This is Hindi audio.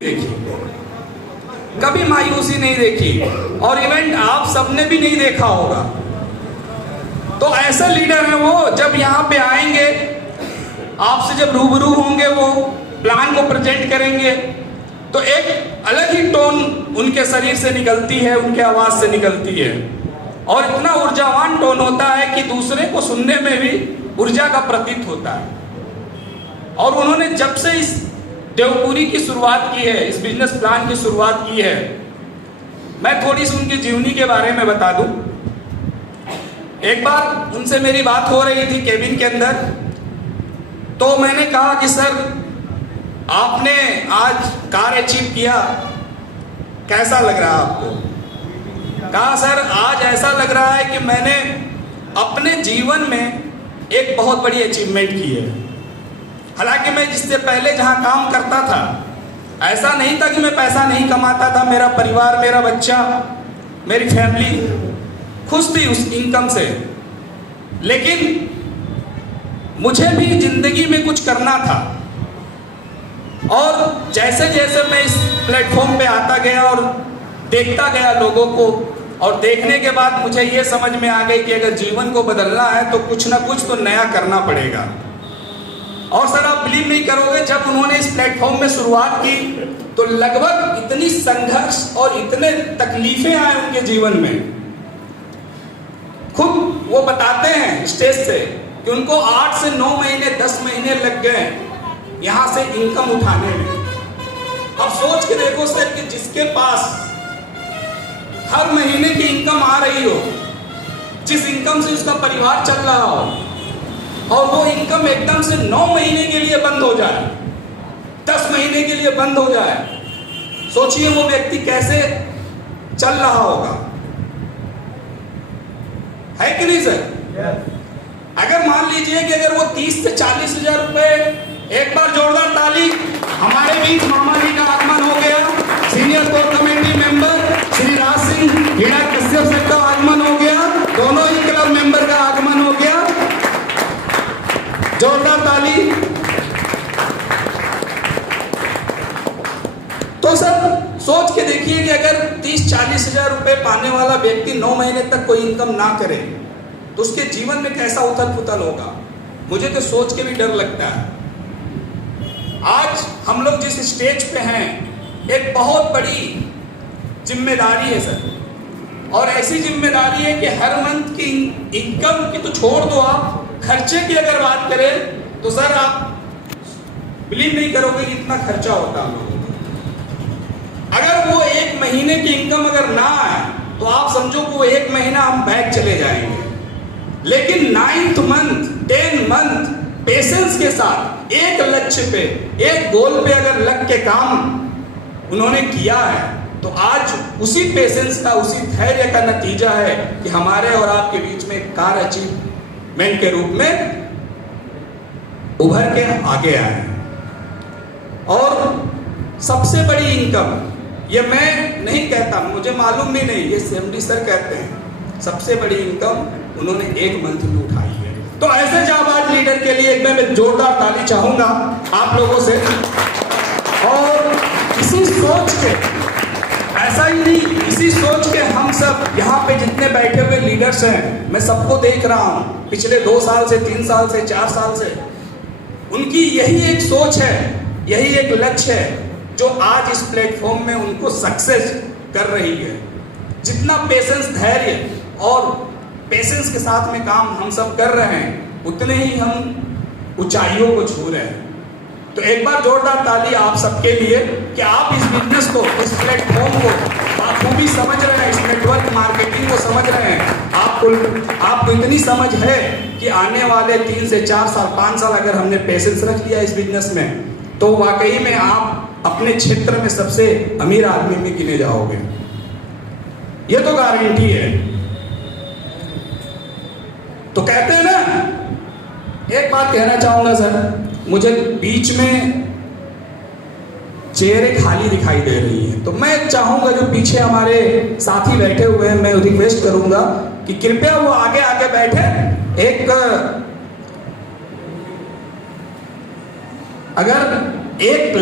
देखी, कभी मायूसी नहीं देखी और इवेंट आप सबने भी नहीं देखा होगा। तो ऐसा लीडर है वो, जब यहाँ पे आएंगे आपसे जब रूबरू होंगे, वो प्लान को प्रेजेंट करेंगे तो एक अलग ही टोन उनके शरीर से निकलती है, उनके आवाज से निकलती है और इतना ऊर्जावान टोन होता है कि दूसरे को सुनने में भी ऊर्जा का प्रतीत होता है। और उन्होंने जब से इस देवपुरी की शुरुआत की है, इस बिजनेस प्लान की शुरुआत की है, मैं थोड़ी सी उनकी जीवनी के बारे में बता दूं। एक बार उनसे मेरी बात हो रही थी केबिन के अंदर, तो मैंने कहा कि सर आपने आज कार अचीव किया, कैसा लग रहा है आपको? कहा सर आज ऐसा लग रहा है कि मैंने अपने जीवन में एक बहुत बड़ी अचीवमेंट की है। हालांकि मैं जिससे पहले जहां काम करता था, ऐसा नहीं था कि मैं पैसा नहीं कमाता था, मेरा परिवार, मेरा बच्चा, मेरी फैमिली खुश थी उस इनकम से, लेकिन मुझे भी जिंदगी में कुछ करना था। और जैसे जैसे मैं इस प्लेटफॉर्म पे आता गया और देखता गया लोगों को, और देखने के बाद मुझे ये समझ में आ गई कि अगर जीवन को बदलना है तो कुछ ना कुछ तो नया करना पड़ेगा। और सर आप बिलीव नहीं करोगे, जब उन्होंने इस प्लेटफॉर्म में शुरुआत की तो लगभग इतनी संघर्ष और इतने तकलीफें आए उनके जीवन में। खुद वो बताते हैं स्टेज से कि उनको 8 से 9 महीने 10 महीने लग गए यहां से इनकम उठाने में। अब सोच के देखो सर कि जिसके पास हर महीने की इनकम आ रही हो, जिस इनकम से उसका परिवार चल रहा हो, और वो इनकम एकदम से 9 महीने के लिए बंद हो जाए, 10 महीने के लिए बंद हो जाए, सोचिए वो व्यक्ति कैसे चल रहा होगा, है कि नहीं सर? अगर मान लीजिए कि अगर वो 30 से 40 हजार रुपए, एक बार जोरदार ताली, हमारे बीच मामा जी का आगमन हो गया, senior core committee member Shri Raj Singh Hira Kashyap sir का आगमन हो गया, दोनों ही क्लब मेंबर का आगमन हो गया, जोरदार ताली। तो सर सोच के देखिए कि अगर 30-40 हजार रुपए पाने वाला व्यक्ति 9 महीने तक कोई इनकम ना करे तो उसके जीवन में कैसा उथल पुथल होगा। मुझे तो सोच के भी डर लगता है। आज हम लोग जिस स्टेज पे हैं, एक बहुत बड़ी जिम्मेदारी है सर, और ऐसी जिम्मेदारी है कि हर मंथ की इनकम की तो छोड़ दो, आप खर्चे की अगर बात करें तो सर आप बिलीव नहीं करोगे कि इतना खर्चा होता है। अगर वो 1 महीने की इनकम अगर ना आए तो आप समझो कि वो 1 महीना हम बैक चले जाएंगे, लेकिन 9th मंथ 10 मंथ पेशेंस के साथ एक लक्ष्य पे, एक गोल पे अगर लग के काम उन्होंने किया है तो आज उसी पेशेंस का, उसी धैर्य का नतीजा है कि हमारे और आपके बीच में कार अचीवमेंट के रूप में उभर के आगे आए। और सबसे बड़ी इनकम, ये मैं नहीं कहता, मुझे मालूम भी नहीं, ये CMD सर कहते हैं, सबसे बड़ी इनकम उन्होंने 1 मंथ में उठाई है। तो ऐसे जाबाज लीडर के लिए मैं जोरदार ताली चाहूंगा आप लोगों से। और इसी सोच के, ऐसा ही नहीं, इसी सोच के हम सब यहाँ पे जितने बैठे हुए लीडर्स हैं, मैं सबको देख रहा हूँ पिछले 2 साल से, 3 साल से, 4 साल से, उनकी यही एक सोच है, यही एक लक्ष्य है जो आज इस प्लेटफॉर्म में उनको सक्सेस कर रही है। जितना पेशेंस, धैर्य और पेशेंस के साथ में काम हम सब कर रहे हैं, उतने ही हम ऊंचाइयों को छू रहे हैं। तो एक बार जोरदार ताली आप सबके लिए कि आप इस बिजनेस को, इस प्लेटफॉर्म को बाखूबी समझ रहे हैं, इस नेटवर्क मार्केटिंग को समझ रहे हैं। आपको इतनी समझ है कि आने वाले 3 से 4 साल, 5 साल अगर हमने पेशेंस रख लिया इस बिजनेस में, तो वाकई में आप अपने क्षेत्र में सबसे अमीर आदमी में गिने जाओगे, ये तो गारंटी है। तो कहते हैं ना, एक बात कहना चाहूंगा सर, मुझे बीच में चेयरें खाली दिखाई दे रही हैं, तो मैं चाहूंगा जो पीछे हमारे साथी बैठे हुए हैं, मैं रिक्वेस्ट करूंगा कि कृपया वो आगे आगे बैठे। अगर एक